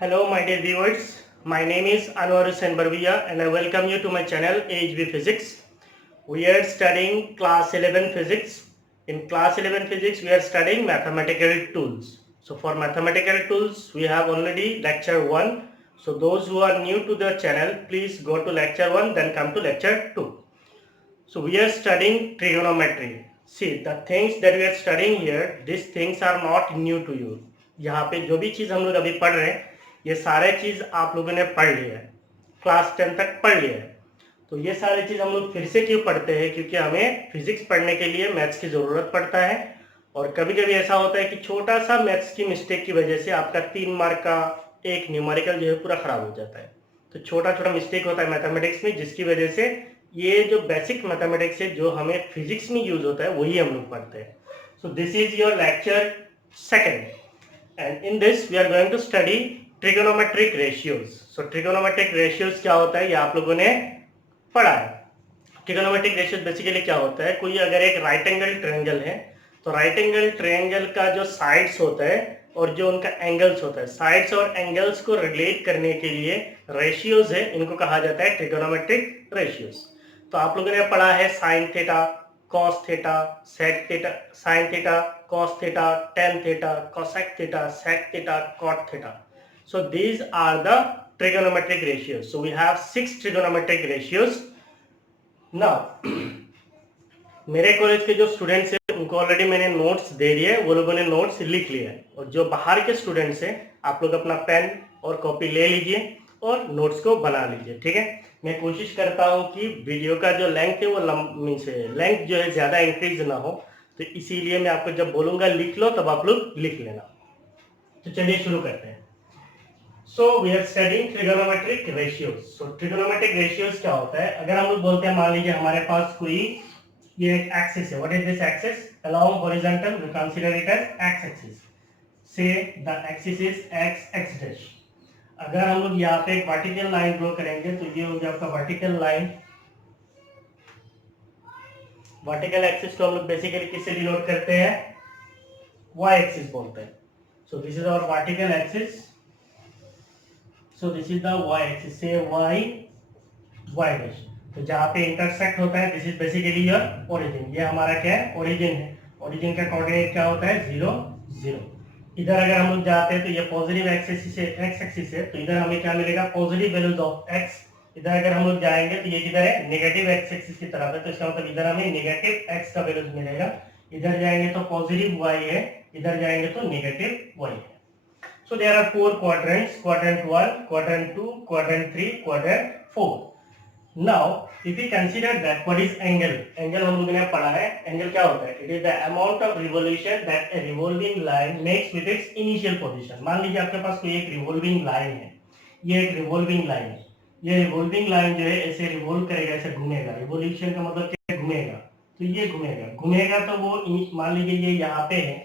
Hello, my dear viewers. My name is Anwar Hussain Barbiya and I welcome you to my channel AHB Physics. We are studying class 11 physics. In class 11 physics, we are studying mathematical tools. So for mathematical tools, we have already lecture 1. So those who are new to the channel, please go to lecture 1, then come to lecture 2. So we are studying trigonometry. See, the things that we are studying here, these things are not new to you. यहाँ पे जो भी चीज़ हम लोग अभी पढ़ रहे हैं, ये सारे चीज़ आप लोगों ने पढ़ लिया है, क्लास 10 तक पढ़ लिया है. तो ये सारी चीज़ हम लोग फिर से क्यों पढ़ते हैं? क्योंकि हमें फिजिक्स पढ़ने के लिए मैथ्स की ज़रूरत पड़ता है. और कभी कभी ऐसा होता है कि छोटा सा मैथ्स की मिस्टेक की वजह से आपका 3 मार्क का एक न्यूमेरिकल जो है पूरा ख़राब हो जाता है. तो छोटा छोटा मिस्टेक होता है मैथमेटिक्स में, जिसकी वजह से ये जो बेसिक मैथमेटिक्स है जो हमें फिजिक्स में यूज होता है वही हम लोग पढ़ते हैं. So this is your lecture second and in this we are going to study trigonometric ratios. So trigonometric ratios क्या होता है ये आप लोगों ने पढ़ा है. ट्रिगोनोमेट्रिक रेशियोज बेसिकली क्या होता है, कोई अगर एक राइट एंगल ट्रायंगल है तो राइट एंगल ट्रायंगल का जो साइड्स होता है और जो उनका एंगल्स होता है, साइड्स और एंगल्स को रिलेट करने के लिए रेशियोज है, इनको कहा जाता है ट्रिगोनोमेट्रिक रेशियोज. तो आप लोगों ने पढ़ा है sine theta, cos theta, sec theta, sine theta, cos theta, tan theta, cosec theta, sec theta, cot theta. So these are the trigonometric ratios. So we have 6 trigonometric ratios. Now मेरे college के जो students हैं उनको already मैंने notes दे दिए, वो लोगों ने नोट्स लिख लिए हैं. और जो बाहर के स्टूडेंट्स हैं आप लोग अपना पेन और कॉपी ले लीजिए और नोट्स को बना लीजिए. ठीक है, मैं कोशिश करता हूं कि वीडियो का जो लेंथ है वो लंबी से लेंथ जो है ज़्यादा इंक्रीज ना हो, तो इसीलिए मैं आपको जब बोलूँगा लिख लो तब आप लोग लिख लेना. तो चलिए शुरू करते हैं. So we are studying trigonometric ratios. So trigonometric ratios क्या होता है? अगर हम लोग बोलते हैं, मान लीजिए हमारे पास कोई ये एक एक्सिस है. What is this axis? Along horizontal, we consider it as x axis. Say the axis is x dash. अगर हम लोग यहाँ पे एक वर्टिकल लाइन ड्रॉ करेंगे तो ये हो गया आपका वर्टिकल लाइन. वर्टिकल एक्सिस को हम लोग बेसिकली किससे डिनोट करते हैं? y एक्सिस बोलते हैं. So this is our vertical axis. So this is the y axis. Say y dash. तो जहाँ पे इंटरसेक्ट होता है this is basically your origin. ये हमारा क्या है? ओरिजिन है. ओरिजिन का कोऑर्डिनेट क्या होता है? 0 0. इधर अगर हम लोग जाते हैं तो ये पॉजिटिव एक्सिस से x एक्सिस है, तो इधर हमें क्या मिलेगा? Positive values of x. इधर अगर हम लोग जाएंगे तो ये किधर है? नेगेटिव x एक्सिस की तरफ है, तो इसका मतलब इधर हमें नेगेटिव x का वैल्यूज मिलेगा. इधर जाएंगे तो पॉजिटिव y है, इधर जाएंगे तो नेगेटिव y है. So there are 4 quadrants: quadrant 1, quadrant 2, quadrant 3, quadrant 4. Now if we consider that, what is angle? Angle हम लोगों ने पढ़ा है. Angle क्या होता है? It is the amount of revolution that a revolving line makes with its initial position. मान लीजिए आपके पास कोई एक रिवॉल्विंग लाइन है. ये एक रिवॉल्विंग लाइन है. ये रिवॉल्विंग लाइन जो है ऐसे रिवॉल्व करेगा, ऐसे घूमेगा. रिवॉल्यूशन का मतलब क्या? घूमेगा. तो ये घूमेगा तो वो मान लीजिए ये यहाँ पे है,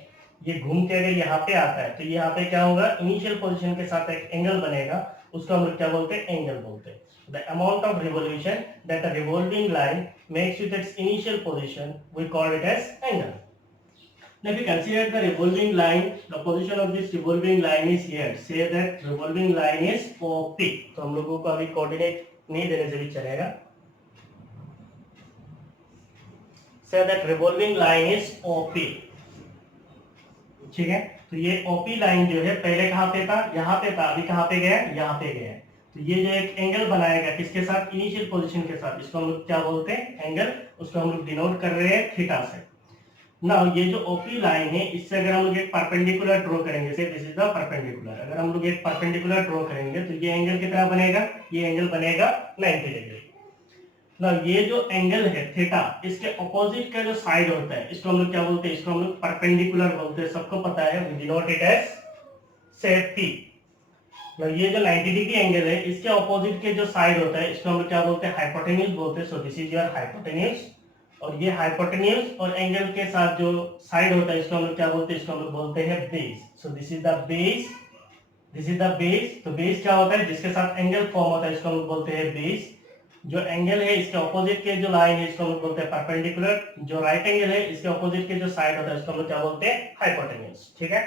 ये घूम के अगर यहाँ पे आता है तो यहाँ पे क्या होगा? इनिशियल पोजीशन के साथ एक एंगल बनेगा, उसको हम लोग क्या बोलते हैं? एंगल बोलते हैं. The amount of revolution that a revolving line makes with its initial position, we call it as angle. Now if we consider the revolving line, the position of this revolving line is here. Say that revolving line is OP. तो हम लोगों को अभी coordinate नहीं देने से भी चलेगा. Say that revolving line is OP. ठीक है, तो ये OP लाइन जो है पहले कहाँ पे था? यहाँ पे था. अभी कहाँ पे गया? यहाँ पे गया. तो ये जो एक एंगल बनाएगा किसके साथ? इनिशियल पोजीशन के साथ. इसको हम लोग क्या बोलते हैं? एंगल. उसको हम लोग डिनोट कर रहे हैं थीटा से. नाउ ये जो OP लाइन है इससे अगर हम लोग एक परपेंडिकुलर ड्रॉ करेंगे, से दिस इज द परपेंडिकुलर. अगर हम लोग एक परपेंडिकुलर ड्रॉ करेंगे तो ये एंगल कितना बनेगा? ये एंगल बनेगा 90 डिग्री. ना ये जो एंगल है थीटा, इसके ऑपोजिट का जो साइड होता है इसको हम लोग क्या बोलते हैं? इसको हम लोग परपेंडिकुलर बोलते हैं. सबको पता है, वी डिनोट इट एज से P. ना ये जो 90 डिग्री एंगल है इसके ऑपोजिट के जो साइड होता है इसको हम लोग क्या बोलते हैं? हाइपोटेन्यूज बोलते हैं. So this is your hypotenuse. और ये हाइपोटेन्यूज और एंगल के साथ जो साइड होता है इसको हम लोग क्या बोलते हैं? इसको हम लोग बोलते हैं base. So this is the base. This is the base. तो बेस क्या होता है? जिसके साथ एंगल फॉर्म होता है इसको हम लोग बोलते हैं बेस. जो एंगल है इसके ऑपोजिट के जो लाइन है इसको हम लोग बोलते हैं परपेंडिकुलर. जो राइट एंगल है इसके ऑपोजिट के जो साइड होता है इसको हम लोग क्या बोलते हैं? हाइपोटेन्यूज. ठीक है.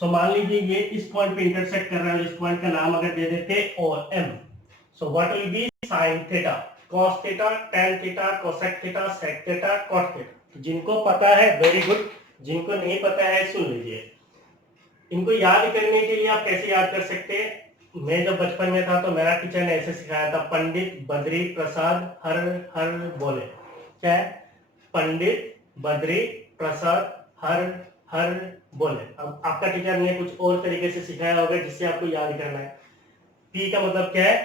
सो मान लीजिए ये इस पॉइंट पे इंटरसेक्ट कर रहा है, इस पॉइंट का नाम अगर दे देते और एम, so what will be sine theta, cos theta, tan theta, cosec theta, sec theta, cot theta. जिनको पता है वेरी गुड, जिनको नहीं पता है सुन लीजिए। इनको याद करने के लिए आप कैसे याद कर सकते हैं? मैं जब बचपन में था तो मेरा टीचर ने ऐसे सिखाया था, पंडित बद्री प्रसाद हर हर बोले। क्या है? पंडित बद्री प्रसाद हर हर बोले। अब आपका टीचर ने कुछ और तरीके से सिखाया होगा जिससे आपको याद करना है। पी का मतलब क्या है?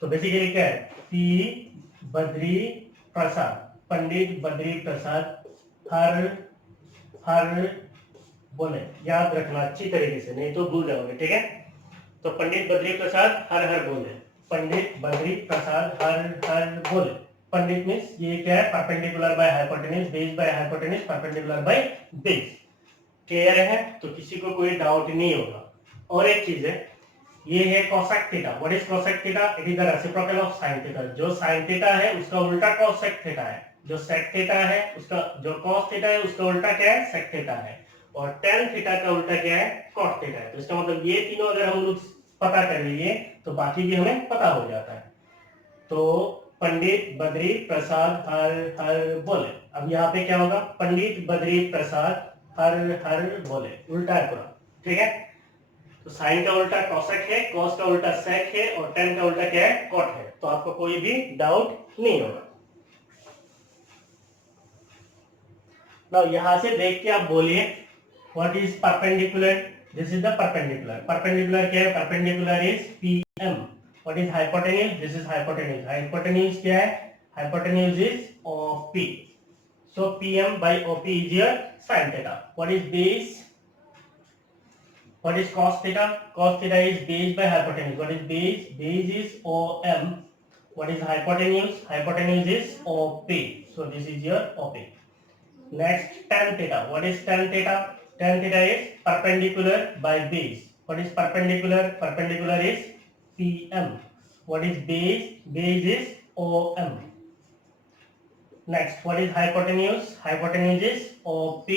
तो बेसिकली क्या है? पी बद्री प्रसाद, पंडित बद्री प्रसाद हर हर बोले। याद रखना अच्छी तरीके से, नहीं तो भूल जाओगे, ठीक है? तो पंडित बद्री प्रसाद हर हर बोले, पंडित बद्री प्रसाद हर हर बोले। पंडित मीन्स ये क्या है? Perpendicular by hypotenuse, base by hypotenuse, perpendicular by base. Clear है? तो किसी को कोई डाउट नहीं होगा। और एक चीज है, ये है cosec theta. What is cosec theta? It is the reciprocal of sine theta. जो साइन थीटा है उसका उल्टा कोसेक थीटा है, जो सेक थीटा है उसका, जो कॉस थीटा है उसका उल्टा क्या है? सेक थीटा है। और टेन थीटा का उल्टा क्या है? कॉट थीटा है। तो इसका मतलब ये तीनों अगर हम लोग पता कर लिए तो बाकी भी हमें पता हो जाता है। तो पंडित बद्री प्रसाद हर हर बोले। अब यहाँ पे क्या होगा? पंडित बद्री प्रसाद हर हर बोले, उल्टा है पूरा, ठीक है? तो साइन का उल्टा कोसेक है, कॉस का उल्टा सेक है और टेन का उल्टा क्या है? कॉट है। तो आपको कोई भी डाउट नहीं होगा। नाउ यहां से देख के आप बोलिए what is perpendicular? This is the perpendicular. Perpendicular क्या है? Perpendicular is PM. What is hypotenuse? This is hypotenuse. Hypotenuse क्या है? Hypotenuse is OP. So PM by OP is your sine theta. What is base? What is cos theta? Cos theta is base by hypotenuse. What is base? Base is OM. What is hypotenuse? Hypotenuse is OP. So this is your OP. Next, tan theta. What is tan theta? Tan theta is perpendicular by base. What is perpendicular? Perpendicular is PM. What is base? Base is OM. Next, what is hypotenuse? Hypotenuse is OP.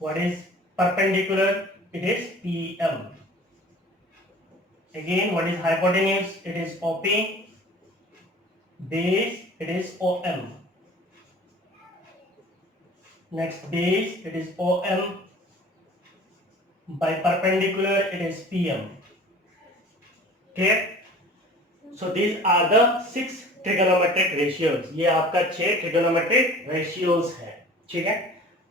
What is perpendicular? It is PM. Again, what is hypotenuse? It is OP. Base, it is OM. Next, base, it is OM. By perpendicular, it is PM. Clear? So these are the 6 trigonometric ratios. ये आपका 6 trigonometric ratios है, ठीक है?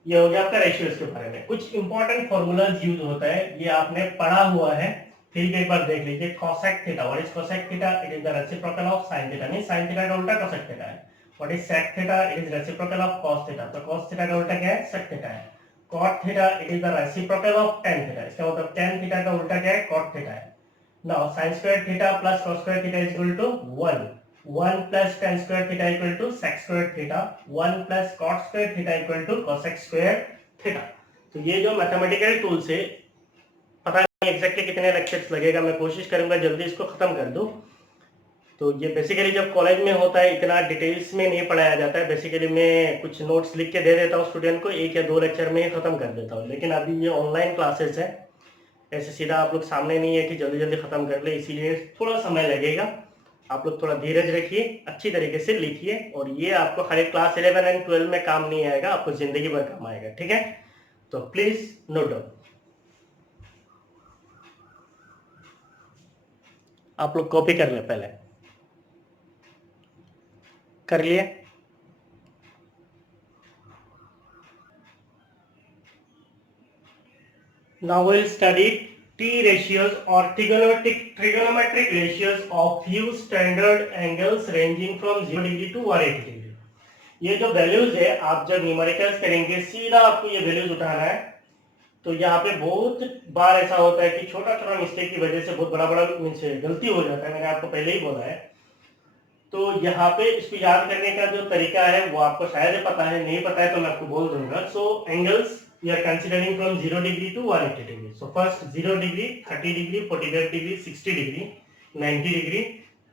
ये हो गया आपका ratios के बारे में। कुछ इंपॉर्टेंट फॉर्मूलाज यूज होता है, ये आपने पढ़ा हुआ है, फिर भी एक बार देख लीजिए। Cosec theta, what is cosec theta? It is the reciprocal of sine theta. Means sine theta का उल्टा कोसेक थीटा है। What is sec theta? It is reciprocal of cos theta. तो कॉस थीटा का उल्टा क्या है? सेक थीटा है। Cot theta, it is the reciprocal of tan theta. इसका मतलब टेन थीटा का उल्टा क्या है? कॉट थीटा है। Now sin square theta plus cos square theta is equal to 1. 1 plus tan square theta equal to sec square theta. 1 plus cot square theta equal to cosec square theta. तो ये जो mathematical tools है, पता नहीं exactly कितने lectures लगेगा, मैं कोशिश करूंगा जल्दी इसको खत्म कर दूं। तो ये बेसिकली जब कॉलेज में होता है इतना डिटेल्स में नहीं पढ़ाया जाता है। बेसिकली मैं कुछ नोट्स लिख के दे देता हूँ स्टूडेंट को, 1 या 2 लेक्चर में खत्म कर देता हूँ। लेकिन अभी ये ऑनलाइन क्लासेस है, ऐसे सीधा आप लोग सामने नहीं है कि जल्दी जल्दी खत्म कर ले, इसीलिए थोड़ा समय लगेगा। आप लोग थोड़ा धीरज रखिए, अच्छी तरीके से लिखिए, और ये आपको खाली क्लास 11 एंड 12 में काम नहीं आएगा, आपको जिंदगी भर काम आएगा, ठीक है? तो प्लीज नोट डाउन। आप लोग कॉपी कर ले, पहले कर लिए? Now we'll study T ratios or trigonometric ratios of few standard angles ranging from 0 degree to 180 degree. ये जो वैल्यूज है, आप जब न्यूमेरिकल्स करेंगे सीधा आपको ये वैल्यूज उठाना है। तो यहाँ पे बहुत बार ऐसा होता है कि छोटा छोटा मिस्टेक की वजह से बहुत बड़ा बड़ा गलती हो जाता है, मैंने आपको पहले ही बोला है। तो यहाँ पे इसको याद करने का जो तरीका है वो आपको शायद पता है, नहीं पता है तो मैं आपको बोल दूंगा। सो angles we are considering from 0 degree to 180 degree. So first 0 degree, 30 degree, 45 degree, 60 degree, 90 degree,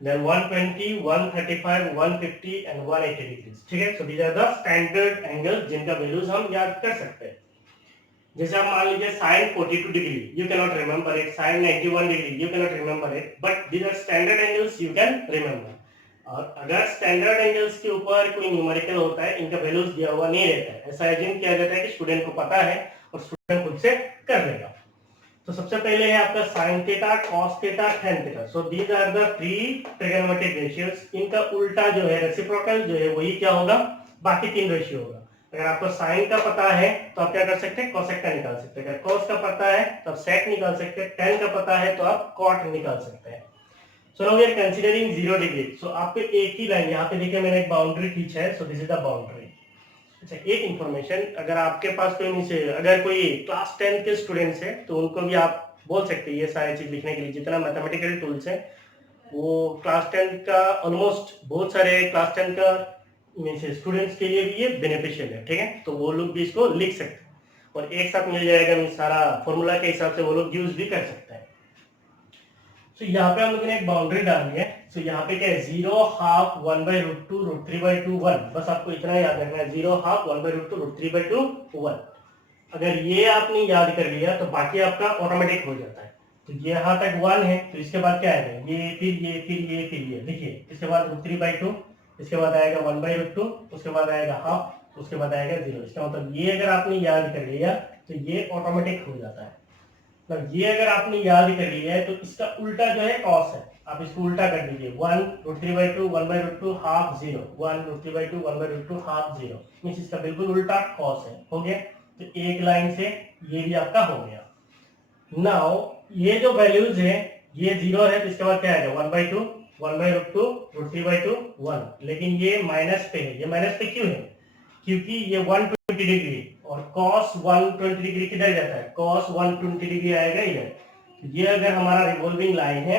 then 120, 135, 150 and 180 degrees. ठीक है? So these are the standard angles जिनका वैल्यूज हम याद कर सकते हैं। जैसे आप मान लीजिए sin 42 degree, you cannot remember it, sin 91 degree, you cannot remember it, but these are standard angles you can remember. और अगर स्टैंडर्ड एंगल्स के ऊपर कोई न्यूमेरिकल होता है, इनका वैल्यूज दिया हुआ नहीं रहता है, ऐसा एज्यूम किया जाता है कि स्टूडेंट को पता है और स्टूडेंट खुद से कर लेगा। तो सबसे पहले है आपका sin theta, cos theta, tan theta. So these are the three trigonometric ratios. इनका उल्टा जो है रेसिप्रोकल जो है वही क्या होगा, बाकी तीन रेशियो होगा। अगर आपको साइन का पता है तो आप क्या कर सकते हैं, कोसेक का निकाल सकते हैं। अगर कॉस का पता है तो आप सेक निकाल सकते हैं। tan का पता है तो आप कॉट निकाल सकते हैं। So now we are considering 0 degree. सो आपको एक ही लाइन, यहाँ पे देखिए मैंने एक बाउंड्री खींचा है, so this is the boundary. अच्छा, एक इंफॉर्मेशन, अगर आपके पास कोई मींस अगर कोई क्लास 10 के स्टूडेंट्स हैं तो उनको भी आप बोल सकते हैं ये सारी चीज लिखने के लिए। जितना मैथमेटिकल टूल्स है वो क्लास 10 का ऑलमोस्ट बहुत सारे क्लास 10 का मींस स्टूडेंट्स के लिए भी ये बेनिफिशियल है, ठीक है। तो वो लोग भी इसको लिख सकते हैं और एक साथ मिल जाएगा, मींस सारा फॉर्मूला के हिसाब से वो लोग यूज भी कर सकते हैं। तो यहाँ पे हम लोगों ने एक बाउंड्री डाली है। तो यहाँ पे क्या है, 0 हाफ 1/√2 √3/2 1। बस आपको इतना याद रखना है, 0 हाफ 1/√2 √3/2 1। अगर ये आपने याद कर लिया तो बाकी आपका ऑटोमेटिक हो जाता है। तो ये यहाँ तक 1 है, तो इसके बाद क्या आएगा, ये फिर ये फिर ये फिर ये, देखिए इसके बाद √3/2, इसके बाद आएगा 1/√2, उसके बाद आएगा हाफ, उसके बाद आएगा 0। इसका मतलब ये अगर आपने याद कर लिया तो ये ऑटोमेटिक हो जाता है। मतलब ये अगर आपने याद कर लिया है तो इसका उल्टा जो है कॉस है, आप इसको उल्टा कर दीजिए। 1 √3/2 1/√2 हाफ 0, 1 √3/2 1/√2 हाफ 0, मींस इसका बिल्कुल उल्टा कॉस है। हो गया, तो एक लाइन से ये भी आपका हो गया। नाउ ये जो वैल्यूज है, ये 0 है तो इसके बाद क्या आएगा, 1/2 1/√2 √3/2 1। लेकिन ये माइनस पे है, ये माइनस पे क्यों है, क्योंकि ये 120 डिग्री और cos 120 डिग्री किधर जाता है, cos 120 डिग्री आएगा इधर। ये अगर हमारा रिवॉल्विंग लाइन है,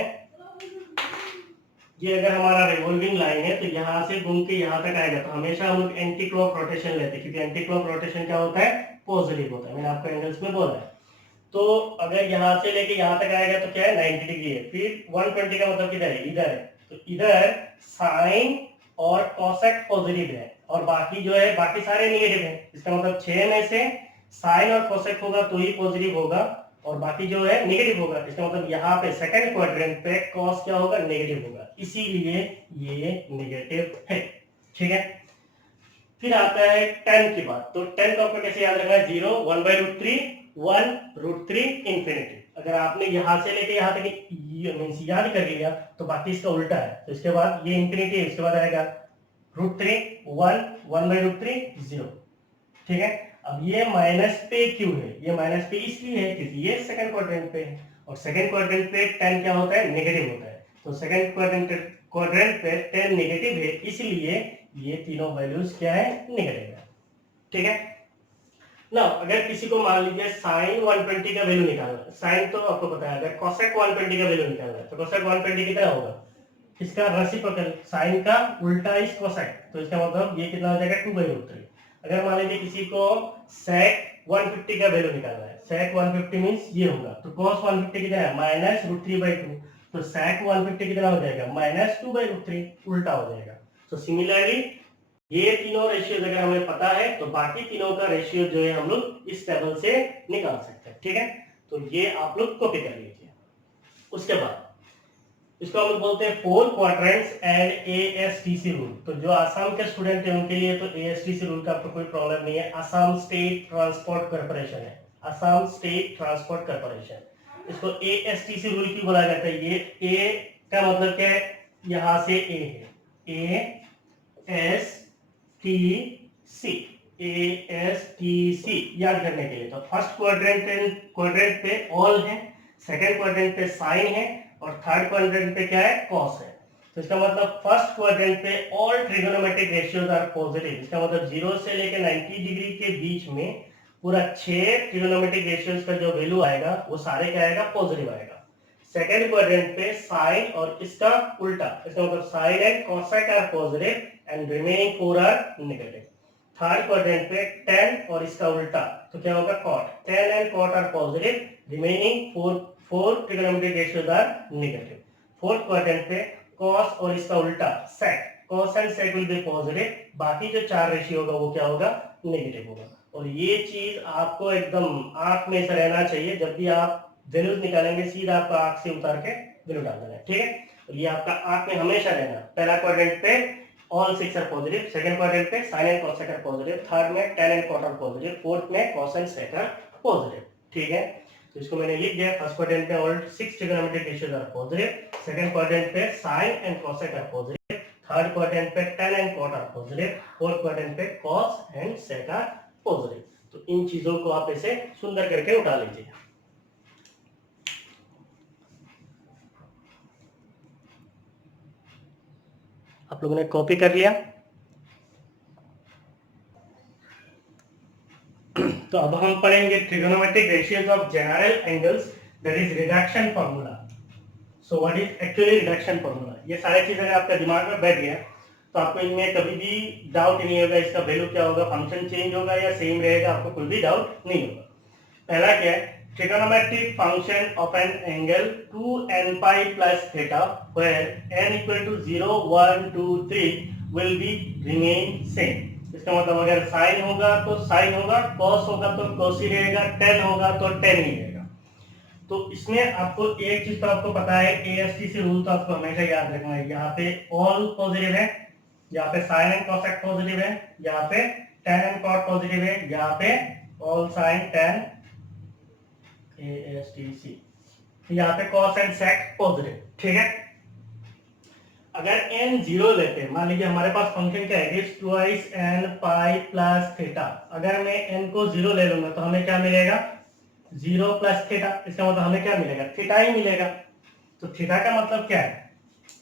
ये अगर हमारा रिवॉल्विंग लाइन है तो यहाँ से घूम के यहाँ तक आएगा। तो हमेशा हम लोग एंटी क्लॉक रोटेशन लेते हैं, क्योंकि एंटी क्लॉक रोटेशन क्या होता है, पॉजिटिव होता है। मैंने आपको एंगल्स में बोला है। तो अगर यहाँ से लेके यहाँ तक आएगा तो क्या है, 90 डिग्री है। फिर 120 का मतलब किधर है, इधर है। तो इधर साइन और कोसेक पॉजिटिव है और बाकी जो है बाकी सारे नेगेटिव है। इसका मतलब 6 में से साइन और कोसेक होगा तो ही पॉजिटिव होगा और बाकी जो है नेगेटिव होगा। इसका मतलब यहाँ पे सेकंड क्वाड्रेंट पे कॉस क्या होगा, नेगेटिव होगा, इसीलिए ये नेगेटिव है, ठीक है। फिर आता है tan की बात। तो tan को आपको कैसे याद रखना है, 0 1/√3 1 √3 इंफिनिटी। अगर आपने यहां से लेके यहां तक मींस याद कर लिया तो बाकी इसका उल्टा है। तो इसके बाद ये इंफिनिटी है, इसके बाद आएगा √3 1 1/√3 0, ठीक है। अब ये माइनस पे क्यों है, ये माइनस पे इसलिए है क्योंकि ये सेकंड क्वाड्रेंट पे है और सेकंड क्वाड्रेंट पे tan क्या होता है, नेगेटिव होता है। तो सेकंड क्वाड्रेंट पे tan नेगेटिव है, इसलिए ये तीनों वैल्यूज क्या है, नेगेटिव है, ठीक है ना। अगर किसी को मान लीजिए sin 120 का वैल्यू निकालना है, sin तो आपको पता है, अगर cosec 120 का वैल्यू निकालना है तो cosec 120 कितना होगा, इसका रेसिप्रोकल sin का उल्टा इस cosec, तो इसका मतलब ये कितना हो जाएगा 2/√3। अगर मान लीजिए किसी को sec 150 का वैल्यू निकालना है, sec 150 मींस ये होगा, तो cos 150 कितना है, -√3/2, तो sec 150 कितना हो जाएगा, -2/√3, उल्टा हो जाएगा। तो सिमिलरली ये तीनों रेशियोज अगर हमें पता है तो बाकी तीनों का रेशियो जो है हम लोग इस टेबल से निकाल सकते हैं, ठीक है। तो ये आप लोग कॉपी कर लीजिए। उसके बाद इसको हम लोग बोलते हैं 4 क्वाड्रेंट्स एंड ASTC रूल। तो जो आसाम के स्टूडेंट है उनके लिए तो ASTC रूल का आपको कोई प्रॉब्लम नहीं है। आसाम स्टेट ट्रांसपोर्ट कॉर्पोरेशन है, आसाम स्टेट ट्रांसपोर्ट कॉर्पोरेशन। इसको ASTC रूल क्यों बोला जाता है, ये A का मतलब क्या है, यहां से A है, ASTC याद करने के लिए। तो फर्स्ट क्वाड्रेंट पे ऑल है, सेकंड क्वाड्रेंट पे साइन है और थर्ड क्वाड्रेंट पे क्या है, कॉस है। तो इसका मतलब फर्स्ट क्वाड्रेंट पे all trigonometric ratios are positive. इसका मतलब 0 से लेकर 90 डिग्री के बीच में पूरा 6 ट्रिगोनोमेट्रिक रेशियोज का जो वैल्यू आएगा वो सारे क्या आएगा, पॉजिटिव आएगा। सेकंड क्वाड्रेंट पे साइन और इसका उल्टा, इसका मतलब sine and cosec are positive and remaining 4 are negative. Third quadrant पे tan और इसका उल्टा, तो क्या होगा, cot। tan and cot are positive, remaining 4 trigonometric ratios are negative. Fourth quadrant पे cos और इसका उल्टा sec, cos and sec will be positive, बाकी जो 4 रेशियो होगा वो क्या होगा, नेगेटिव होगा। और ये चीज आपको एकदम आंख में से रहना चाहिए। जब भी आप वैल्यूज निकालेंगे सीधा आपको आंख से उतार के वैल्यू डाल देना है, ठीक है। और ये आपका आंख में हमेशा रहना। पहला क्वाड्रेंट पे all six are positive, second quadrant पे sine and cos are positive, third में tan and cot are positive, fourth में cos and sec are positive, ठीक है। तो इसको मैंने लिख दिया। फर्स्ट क्वाड्रेंट पे all six trigonometric ratios are positive, second quadrant पे sin and cos are positive, third quadrant पे tan and cot are positive, fourth quadrant पे cos and sec are positive. तो इन चीजों को आप ऐसे सुंदर करके उठा लीजिए। आप लोगों ने कॉपी कर लिया? तो अब हम पढ़ेंगे trigonometric ratios of general angles, that is reduction formula. So what is actually reduction formula? ये सारी चीजें अगर आपके दिमाग में बैठ गया तो आपको इनमें कभी भी डाउट नहीं होगा इसका वैल्यू क्या होगा, फंक्शन चेंज होगा या सेम रहेगा, आपको कोई भी डाउट नहीं होगा। पहला क्या है? Trigonometric function of an angle 2n pi plus theta where n equal to 0, 1, 2, 3 will be remain same। इसका मतलब अगर साइन होगा तो साइन होगा, कॉस होगा तो कॉस ही रहेगा, टेन होगा तो टेन ही रहेगा। तो इसमें आपको एक चीज तो आपको पता है, ASTC रूल तो आपको हमेशा याद रखना है। यहाँ पे ऑल पॉजिटिव है, यहाँ पे साइन एंड कॉस पॉजिटिव है, यहाँ पे टेन एंड कॉट पॉजिटिव है, यहाँ पे ऑल साइन टेन ASTC, यहाँ पे कॉस एंड सेक पॉजिटिव, ठीक है। अगर n जीरो लेते हैं, मान लीजिए हमारे पास फंक्शन क्या है, it's twice n pi plus theta. अगर मैं n को जीरो ले लूंगा तो हमें क्या मिलेगा? Zero plus theta. इसका मतलब हमें क्या मिलेगा? थीटा ही मिलेगा। तो थीटा का मतलब क्या है?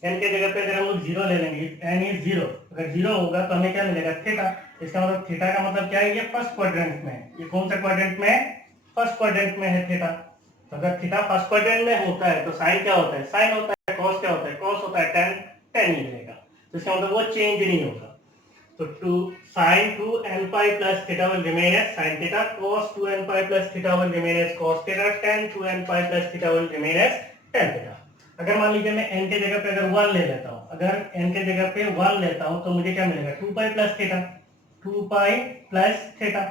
n के जगह पे अगर हम लोग जीरो ले लेंगे, n इज जीरो, अगर जीरो होगा तो हमें क्या मिलेगा? थीटा। इसका मतलब थीटा का मतलब क्या है? ये फर्स्ट क्वाड्रेंट में है। ये कौन सा क्वाड्रेंट में है? फर्स्ट क्वाड्रेंट में है थीटा। तो अगर थीटा फर्स्ट क्वाड्रेंट में होता है तो साइन क्या होता है? साइन होता है। कॉस क्या होता है? कॉस होता है। टेन टेन ही रहेगा। तो इसका मतलब वो चेंज नहीं होगा। तो to sine 2n pi plus theta will remain as sine theta, cos 2n pi plus theta will remain as cos theta, tan 2n pi plus theta will remain as tan theta. अगर मान लीजिए मैं n के जगह पे अगर 1 ले लेता हूं, अगर n के जगह पे 1 लेता हूं तो मुझे क्या मिलेगा? 2 pi plus theta, 2 pi plus theta.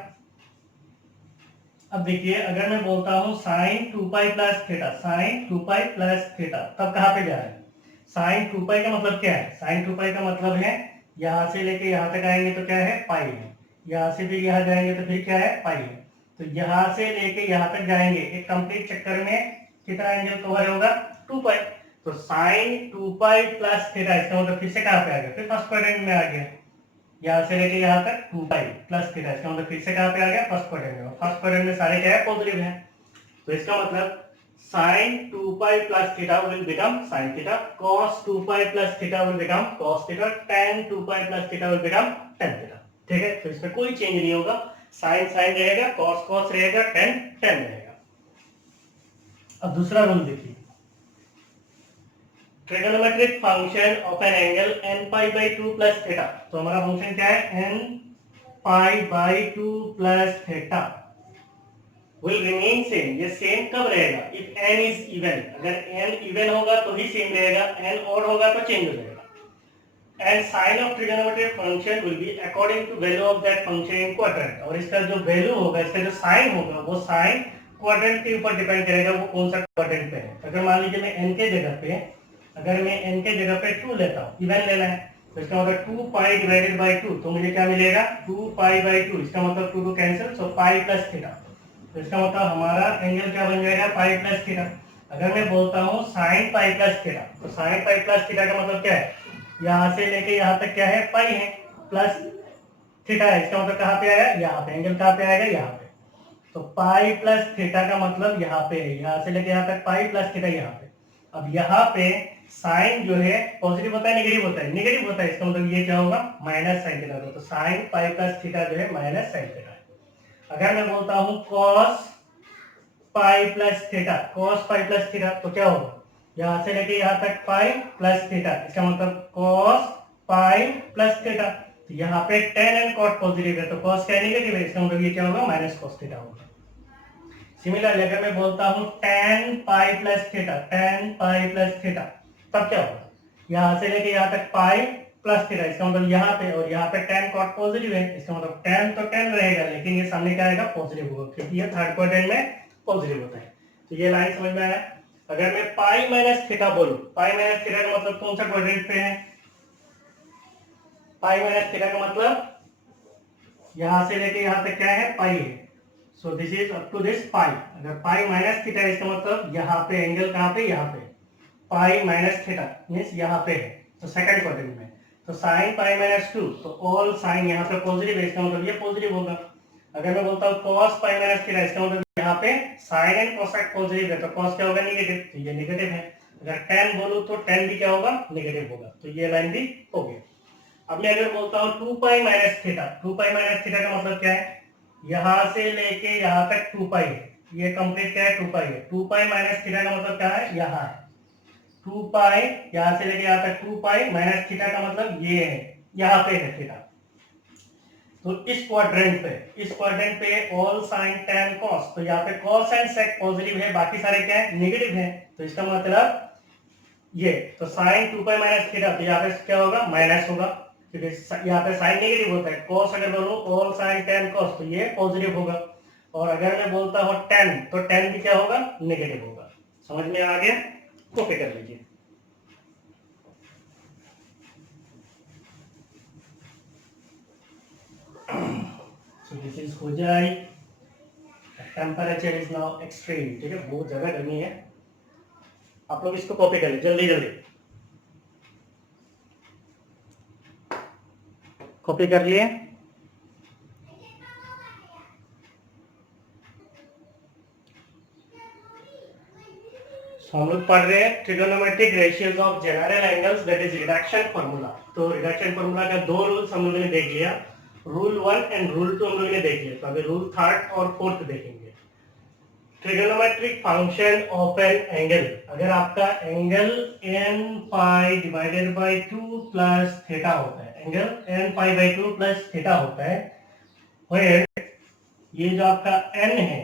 अब देखिए अगर मैं बोलता हूं sine 2 pi plus theta, sine 2 pi plus theta, तब कहां पे जा रहा है? साइन 2 पाई का मतलब क्या है? साइन 2 पाई का मतलब है यहां से लेके यहां तक आएंगे तो क्या है? पाई है। यहां से भी यहां जाएंगे तो फिर क्या है? पाई है। तो यहां से लेके यहां तक जाएंगे, एक कंप्लीट चक्कर में कितना एंगल कवर होगा? 2 पाई। तो साइन 2 पाई प्लस थीटा, इसका मतलब फिर से कहां पे आ गया? फिर फर्स्ट क्वाड्रेंट में आ गया। यहां से लेके यहां तक 2 पाई प्लस थीटा, इसका मतलब फिर से कहां पे आ गया? फर्स्ट क्वाड्रेंट में। फर्स्ट क्वाड्रेंट में सारे क्या है? पॉजिटिव है। तो इसका मतलब sin 2 pi plus theta will become sin theta, cos 2 pi plus theta will become cos theta, tan 2 pi plus theta will become tan theta, ठीक है। तो इसमें कोई चेंज नहीं होगा। sin sin रहेगा, cos cos रहेगा, tan tan रहेगा। अब दूसरा रूल देखिए, trigonometric function of an angle n pi by 2 plus theta। तो हमारा फंक्शन क्या है? n pi by 2 plus theta will remain same। ये सेम कब रहेगा? if n is even। अगर n even होगा तो ही सेम रहेगा, n odd होगा तो चेंज हो जाएगा। and sin of trigonometric function will be according to value of that function in quadrant। और इसका जो वैल्यू होगा, इसका जो साइन होगा, वो साइन क्वाड्रेंट के ऊपर डिपेंड करेगा, वो कौन सा क्वाड्रेंट पे है। अगर मान लीजिए मैं n के जगह पे, अगर मैं n के जगह पे 2 लेता हूँ, इवन लेना है, तो इसका मतलब 2 पाई डिवाइडेड बाई 2, तो मुझे क्या मिलेगा? 2 पाई बाई 2। इसका मतलब 2 कैंसिल, सो पाई प्लस थीटा। तो इसका मतलब हमारा एंगल क्या बन जाएगा? पाई प्लस थीटा। अगर मैं बोलता हूँ साइन पाई प्लस थीटा, तो साइन पाई प्लस थीटा का मतलब क्या है? यहाँ से लेके यहाँ तक क्या है? पाई है, प्लस थीटा है। इसका मतलब कहाँ पे आएगा? यहाँ पे। एंगल कहाँ पे आएगा? यहाँ पे। तो पाई प्लस थीटा का मतलब यहाँ पे है, यहाँ से लेके यहाँ तक पाई प्लस थीटा यहाँ पे। अब यहाँ पे साइन जो है पॉजिटिव होता है नेगेटिव होता है? नेगेटिव होता है। इसका मतलब ये क्या होगा? माइनस साइन थीटा होगा। तो साइन पाई प्लस थीटा जो है माइनस साइन थीटा है। अगर मैं बोलता हूं cos पाई प्लस थीटा, cos पाई प्लस थीटा, तो क्या होगा? यहां से लेके यहां तक पाई प्लस थीटा, इसका मतलब cos पाई प्लस थीटा। तो यहाँ पे tan एंड cot पॉजिटिव है, तो cos क्या नेगेटिव है, इसका मतलब ये क्या होगा? माइनस cos थीटा होगा। सिमिलरली अगर मैं बोलता हूं tan पाई प्लस थीटा, tan पाई प्लस थीटा, तब क्या होगा? यहां से लेके यहां तक पाई प्लस थीटा, इसका मतलब यहाँ पे, और यहाँ पे tan cot पॉजिटिव है, इसका मतलब tan तो tan रहेगा, लेकिन ये सामने क्या आएगा, पॉजिटिव होगा, क्योंकि ये थर्ड क्वाड्रेंट में पॉजिटिव होता है। तो ये लाइन समझ में आया। अगर मैं पाई माइनस थीटा बोलूं, पाई माइनस थीटा का मतलब कौन सा क्वाड्रेंट पे है, पाई माइनस थीटा का मतलब यहां से लेके यहां तक क्या है, पाई है। So this is up to this pi. अगर पाई माइनस थीटा, इसका मतलब यहाँ पे एंगल कहाँ पे, यहाँ पे पाई माइनस थीटा मींस यहाँ पे है, तो सेकंड क्वाड्रेंट में। तो साइन पाई माइनस 2, तो ऑल साइन यहाँ पे पॉजिटिव है, इसका मतलब ये पॉजिटिव होगा। अगर मैं बोलता हूँ cos पाई माइनस थीटा, इसका मतलब यहाँ पे साइन एंड कोसाइन पॉजिटिव है, तो cos क्या होगा, नेगेटिव, तो ये नेगेटिव है। अगर tan बोलूं तो tan भी क्या होगा, नेगेटिव होगा, तो ये लाइन भी हो गई। अब मैं अगर बोलता हूँ 2 pi minus theta, 2 pi minus theta का मतलब क्या है, यहां से लेके यहां तक 2 पाई है, ये कंप्लीट क्या है, 2 पाई है। 2 पाई माइनस थीटा का मतलब क्या है, यहाँ है 2 पाई, यहां से लेके यहां तक 2 पाई माइनस थीटा का मतलब ये है, यहाँ पे है थीटा। तो इस क्वाड्रेंट पे ऑल साइन tan cos, तो यहाँ पे cos एंड sec पॉजिटिव है, बाकी सारे क्या है, नेगेटिव है। तो इसका मतलब ये, तो साइन 2 पाई माइनस थीटा, तो यहाँ पे क्या होगा, माइनस होगा, क्योंकि यहाँ पे साइन नेगेटिव होता है। cos अगर बोलूं ऑल साइन tan cos, तो ये पॉजिटिव होगा। और अगर मैं बोलता हूँ tan, तो tan भी क्या होगा, नेगेटिव होगा। समझ में आ गया, कॉपी कर लीजिए। So this is हो जाए, टेम्परेचर इज नाउ एक्सट्रीम, ठीक है, बहुत ज्यादा गर्मी है। आप लोग इसको कॉपी कर लीजिए जल्दी जल्दी, कॉपी कर लिए। हम लोग पढ़ रहे हैं trigonometric ratios of general angles, that is reduction formula. तो रिडक्शन फार्मूला का दो रूल्स हम लोगों ने देख लिया, रूल 1 एंड रूल 2 हम लोगों ने देख लिया। तो अभी रूल 3 और 4 देखेंगे। Trigonometric function of an angle, अगर आपका angle n pi divided by 2 plus theta होता है, angle n pi by 2 plus theta होता है, where ये जो आपका n है,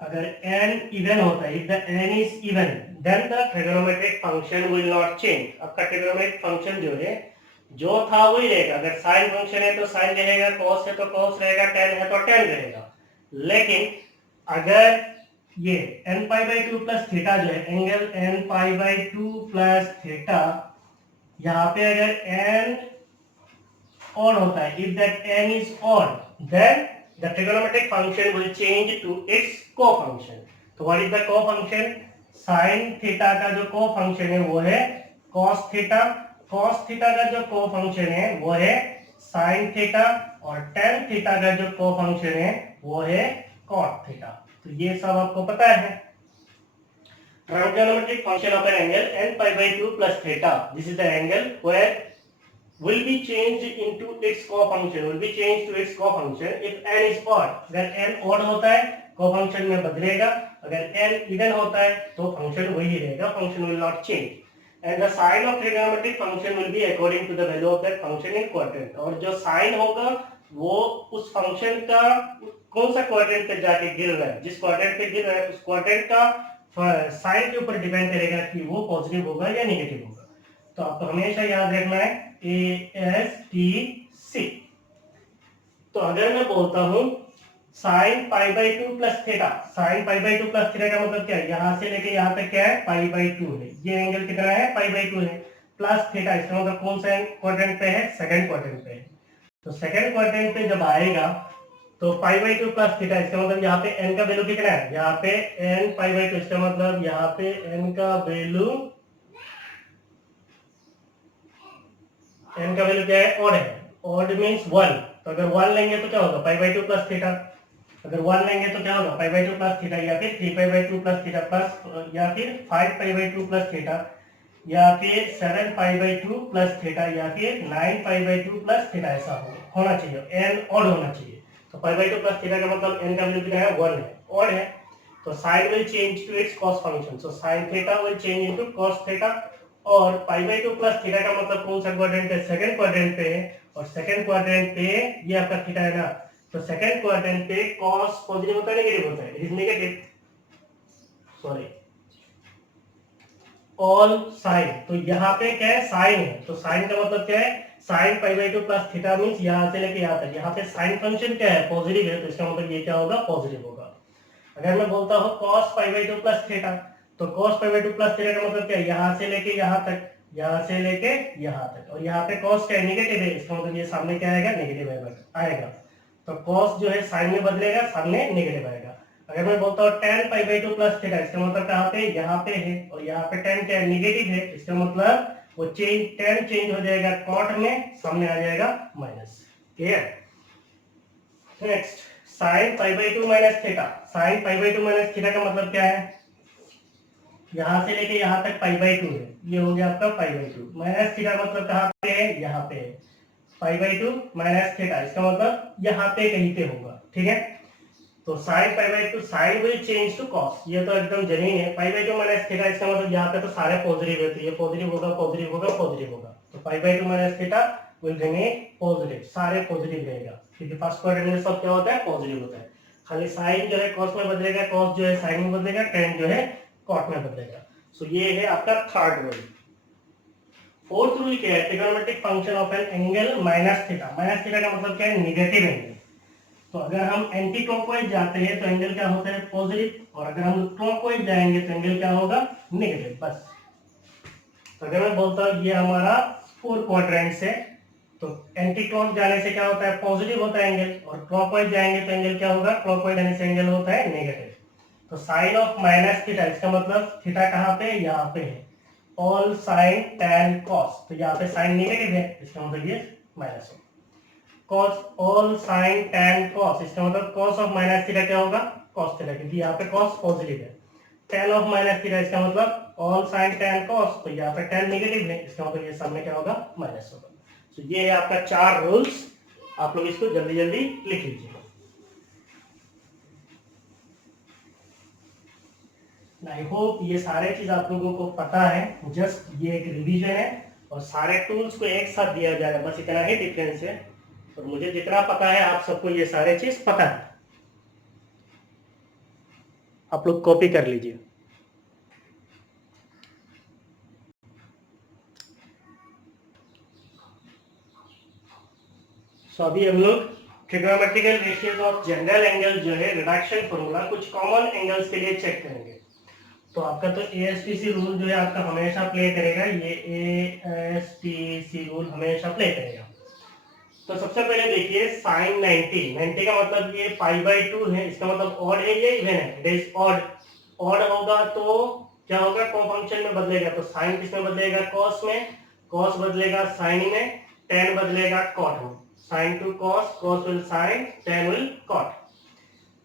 अगर n इवन होता है, if the n is even, then the trigonometric function will not change। आपका ट्रिगोनोमेट्रिक फंक्शन जो है, जो था वही रहेगा। अगर साइन फंक्शन है तो साइन रहेगा, cos है तो cos रहेगा, tan है तो tan रहेगा। लेकिन अगर ये n pi by 2 plus theta जो है, angle n pi by 2 plus theta, यहाँ पे अगर n odd होता है, if that n is odd, then the trigonometric function will change to its co-function। तो what is the co-function? sin theta का जो co-function है वो है cos थीटा, cos थीटा का जो co-function है वो है sin थीटा, और tan थीटा का जो co-function है वो है cot थीटा। तो ये सब आपको पता है। Trigonometric function of an angle n pi by 2 plus theta, this is the angle where will be changed into its co-function, will be changed to its co-function if n is odd। अगर n odd होता है co-function में बदलेगा, अगर n even होता है तो function वही रहेगा, function will not change। and the sign of trigonometric function will be according to the value of that function in quadrant। और जो sign होगा वो उस function का कौन सा quadrant पे जाके गिर रहा है, जिस quadrant पे गिर रहा है उस quadrant का साइन के ऊपर डिपेंड करेगा कि वो पॉजिटिव होगा या नेगेटिव होगा। तो आपको हमेशा याद रखना है ASTC। तो अगर मैं बोलता हूं sign pi by 2 plus theta, sign pi by 2 plus theta का मतलब क्या है, यहां से लेके यहां तक क्या है, पाई बाई 2 है, ये एंगल कितना है, पाई बाई 2 है, प्लस थीटा, इसका मतलब कौन सा क्वाड्रेंट पे है, सेकंड क्वाड्रेंट पे है। तो सेकंड क्वाड्रेंट पे जब आएगा तो पाई बाई 2 प्लस थीटा, इसका मतलब यहाँ पे n का वैल्यू कितना है, यहाँ पे n पाई बाई 2, इसका मतलब यहाँ पे n का वैल्यू क्या है, ऑड है, ऑड मींस 1। तो अगर 1 लेंगे तो क्या होगा, पाई बाई 2 प्लस थीटा, अगर 1 लेंगे तो क्या होगा, पाई बाई 2 प्लस थीटा, या फिर 3 पाई बाई 2 प्लस थीटा प्लस, या फिर 5 पाई बाई 2 प्लस थीटा, या फिर 7 पाई बाई 2 प्लस थीटा, या फिर 9 पाई बाई 2 प्लस थीटा, ऐसा होना चाहिए, n ऑड होना चाहिए। तो पाई बाई 2 प्लस थीटा का मतलब n का वैल्यू कितना है, 1 है, ऑड है। तो sin will change to its cos function, so sin theta will change into cos theta। और पाई बाई 2 प्लस थीटा का मतलब कौन सा क्वाड्रेंट है, सेकंड क्वाड्रेंट पे है, और सेकंड क्वाड्रेंट पे ये आपका थीटा है ना, तो सेकंड क्वाड्रेंट पे cos पॉजिटिव होता है, नेगेटिव होता है, it is negative, sorry all sine, तो यहाँ पे क्या है साइन है, तो साइन का मतलब क्या है sign pi by 2 plus theta means यहाँ से लेके यहाँ तक, यहाँ पे साइन फंक्शन क्या है पॉजिटिव है, तो इसका मतलब ये क्या होगा पॉजिटिव होगा। अगर मैं बोलता हूँ cos pi by 2 plus theta, तो cos pi by 2 plus theta का मतलब क्या है यहाँ से लेके यहाँ तक, यहाँ से लेके यहाँ तक, और यहाँ पे cos क्या है नेगेटिव है, इसका मतलब ये सामने क्या आएगा नेगेटिव आएगा, तो cos जो है साइन में बदलेगा, सामने नेगेटिव आएगा। अगर मैं बोलता हूँ tan pi by 2 plus theta, इसका मतलब कहाँ पे यहाँ पे है, और यहाँ पे tan क्या है नेगेटिव है, इसका मतलब वो tan चेंज हो जाएगा cot में, सामने आ जाएगा minus. Clear. Next sign pi by 2 minus theta, sign pi by 2 minus theta का मतलब क्या है, यहां से लेके यहां तक पाई बाई 2 है, ये हो गया आपका पाई बाई 2, माइनस थीटा मतलब कहां पे है यहाँ पे है, पाई बाई 2 माइनस थीटा, इसका मतलब यहाँ पे कहीं पे होगा। ठीक है, तो sine pi by 2 sine will change to cos, ये तो एकदम जमीन है, पाई बाई 2 माइनस थीटा, इसका मतलब यहाँ पे तो सारे पॉजिटिव है, तो ये पॉजिटिव होगा पॉजिटिव होगा पॉजिटिव होगा, तो पाई by 2 minus theta will remain positive, सारे पॉजिटिव रहेगा, क्योंकि फर्स्ट क्वाड्रेंट में सब क्या होता है पॉजिटिव होता है, खाली साइन जो है कॉस में बदलेगा, कॉस जो है साइन में बदलेगा, टेन जो है कॉट में बदलेगा। सो ये है आपका थर्ड रूल। फोर्थ रूल क्या है, trigonometric function of an angle minus theta, minus theta का मतलब क्या है नेगेटिव एंगल, तो अगर हम एंटी क्लॉकवाइज जाते हैं तो एंगल क्या होता है पॉजिटिव, और अगर हम क्लॉकवाइज जाएंगे तो एंगल क्या होगा नेगेटिव, बस। तो अगर मैं बोलता हूँ ये हमारा 4 क्वाड्रेंट्स है, तो एंटी क्लॉक जाने से क्या होता है पॉजिटिव होता है एंगल, और क्लॉकवाइज जाएंगे तो एंगल क्या होगा क्लॉकवाइज जाने से एंगल होता है नेगेटिव। तो साइन ऑफ माइनस थीटा, इसका मतलब थीटा कहाँ पे यहाँ पे है, ऑल साइन टैन कॉस, तो यहाँ पे साइन नेगेटिव है, इसका मतलब ये माइनस है, cos all sin tan cos, इसका मतलब cos ऑफ माइनस थीटा क्या होगा cos थीटा, क्योंकि यहाँ पे cos पॉजिटिव है, tan ऑफ माइनस थीटा इसका मतलब all sin tan cos, तो यहाँ पे tan नेगेटिव है, इसका मतलब ये सामने क्या होगा माइनस होगा। तो ये है आपका 4 रूल्स, आप लोग इसको जल्दी जल्दी लिख लीजिए। आई होप ये सारे चीज आप लोगों को पता है, जस्ट ये एक रिवीजन है, और सारे टूल्स को एक साथ दिया जाएगा, बस इतना ही डिफरेंस है, और मुझे जितना पता है आप सबको ये सारे चीज पता है, आप लोग कॉपी कर लीजिए। सो अभी हम लोग trigonometrical ratios of general angle जो है रिडक्शन फॉर्मूला कुछ कॉमन एंगल्स के लिए चेक करेंगे। तो आपका तो एएसटीसी रूल जो है आपका हमेशा प्ले करेगा, ये एएसटीसी रूल हमेशा प्ले करेगा। तो सबसे पहले देखिए साइन 90 का मतलब ये पाई बाई 2 है, इसका मतलब ऑड है ये इवन है, इट इज ऑड, ऑड होगा तो क्या होगा को फंक्शन में बदलेगा, तो साइन किस में बदलेगा कॉस में, कॉस बदलेगा साइन में, टेन बदलेगा कॉट में, sine to cos, cos will sine, tan will cot.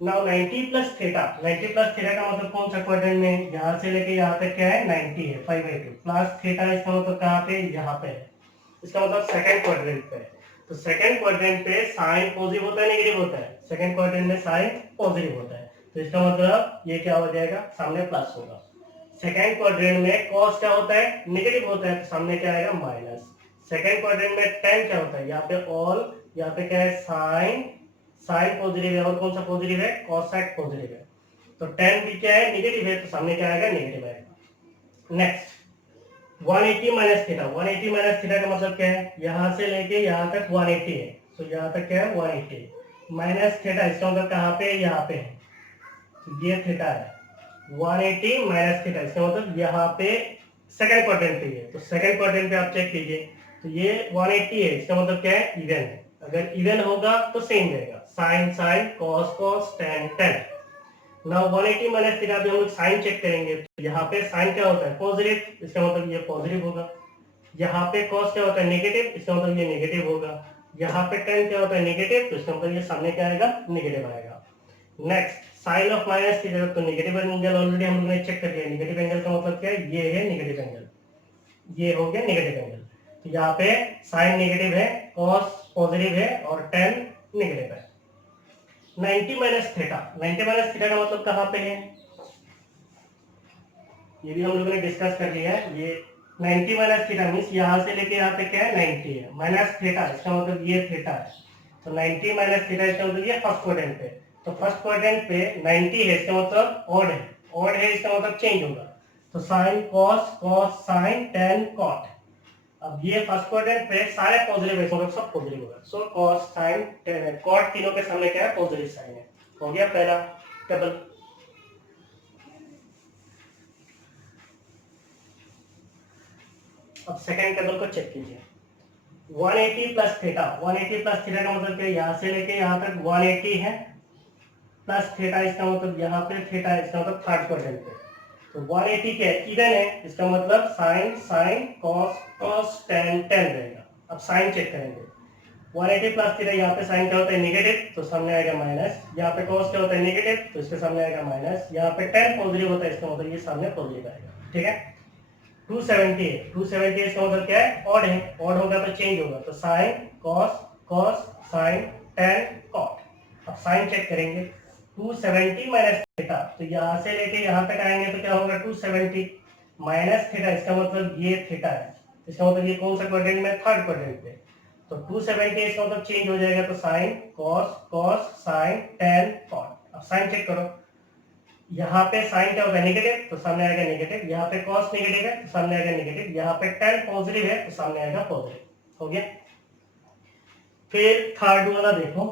Now 90 plus theta, 90 plus theta का मतलब कौन सा क्वाड्रेंट में, यहाँ से लेके यहाँ तक क्या है 90 है, पाई बाई 2 प्लस थीटा, इसका मतलब कहाँ पे यहाँ पे है, इसका मतलब सेकंड क्वाड्रेंट पे है, तो सेकंड क्वाड्रेंट पे साइन पॉजिटिव होता है नेगेटिव होता है, सेकंड क्वाड्रेंट में साइन पॉजिटिव होता है, तो इसका मतलब ये क्या हो जाएगा सामने प्लस होगा। सेकंड क्वाड्रेंट में cos क्या होता है नेगेटिव होता है, तो सामने क्या आएगा माइनस। सेकंड क्वाड्रेंट में tan क्या होता है, यहाँ पे ऑल, यहाँ पे क्या है साइन, साइन पॉजिटिव है, और कौन सा पॉजिटिव है cosec पॉजिटिव है, तो tan भी क्या है नेगेटिव है, तो सामने क्या आएगा नेगेटिव आएगा। Next 180 minus theta, 180 minus theta का मतलब क्या है, यहाँ से लेके यहाँ तक 180 है, तो यहाँ तक क्या है 180 माइनस थीटा, इसका मतलब कहाँ पे यहाँ पे है, तो ये थीटा है 180 माइनस थीटा, इसका मतलब यहाँ पे सेकंड क्वाड्रेंट पे है, तो सेकंड क्वाड्रेंट पे आप चेक कीजिए, तो ये 180 है, इसका मतलब क्या है इवन है, अगर इवन होगा तो सेम रहेगा, sine sine cos cos tan tan. Now 180 minus theta पे हम लोग साइन चेक करेंगे, तो यहाँ पे साइन क्या होता है पॉजिटिव, इसका मतलब ये पॉजिटिव होगा, यहाँ पे कॉस क्या होता है नेगेटिव, इसका मतलब ये नेगेटिव होगा, यहाँ पे टेन क्या होता है नेगेटिव, तो इसका मतलब ये सामने क्या आएगा नेगेटिव आएगा। Next sine of minus theta, तो नेगेटिव एंगल ऑलरेडी हम लोगों ने चेक कर लिया, नेगेटिव एंगल का मतलब क्या है ये है नेगेटिव एंगल, ये हो गया नेगेटिव एंगल, तो यहाँ पे साइन नेगेटिव है, कॉस पॉजिटिव है, और टेन नेगेटिव है। 90 माइनस थीटा, 90 माइनस थीटा का मतलब कहाँ पे है, ये भी हम लोगों ने डिस्कस कर लिया है, ये 90 माइनस थीटा मीन्स यहाँ से लेके यहाँ पे क्या है 90 है, माइनस थीटा इसका मतलब ये थीटा है, तो 90 माइनस थीटा इसका मतलब ये फर्स्ट क्वाड्रेंट पे, तो फर्स्ट क्वाड्रेंट पे 90 है, इसका मतलब ऑड है, ऑड है इसका मतलब चेंज होगा, तो sine cos, cos sine, tan cot. अब ये फर्स्ट क्वाड्रेंट पे सारे पॉजिटिव होंगे, सब पॉजिटिव होगा। So cos sine tan cot, तीनों के सामने क्या है, पॉजिटिव साइन है। हो गया पहला टेबल। अब सेकंड टेबल को चेक कीजिए। 180 प्लस थीटा, 180 प्लस थीटा का मतलब क्या, यहाँ से लेके यहाँ तक 180 है, प्लस थीटा इसका मतलब यहाँ पे थीटा है, इसका मतलब थर्ड क्वाड्रेंट पे। तो 180 क्या है, इवन है, इसका मतलब sine sine cos cos tan tan रहेगा। अब साइन चेक करेंगे। 180 प्लस थीटा, यहाँ पे साइन क्या होता है, नेगेटिव, तो सामने आएगा माइनस। यहाँ पे कॉस क्या होता है, नेगेटिव, तो इसके सामने आएगा माइनस। यहाँ पे टेन पॉजिटिव होता है, इसका मतलब ये सामने पॉजिटिव आएगा। ठीक है। 270 है, 270 इसका मतलब क्या है, ऑड है, ऑड होगा तो चेंज होगा, तो sine cos cos sine tan cot. अब साइन चेक करेंगे। 270 माइनस थीटा, तो यहाँ से लेके यहाँ तक आएंगे तो क्या होगा, 270 माइनस थीटा, इसका मतलब ये थीटा है, इसका मतलब ये कौन सा क्वाड्रेंट में, थर्ड क्वाड्रेंट पे। तो 270 इसका मतलब चेंज हो जाएगा, तो sine cos cos sine tan cot. अब साइन चेक करो। यहाँ पे साइन क्या होगा, नेगेटिव, तो सामने आएगा नेगेटिव। यहाँ पे कॉस नेगेटिव है, तो सामने आएगा नेगेटिव। यहाँ पे टेन पॉजिटिव है, तो सामने आएगा पॉजिटिव। हो गया। फिर थर्ड वाला देखो,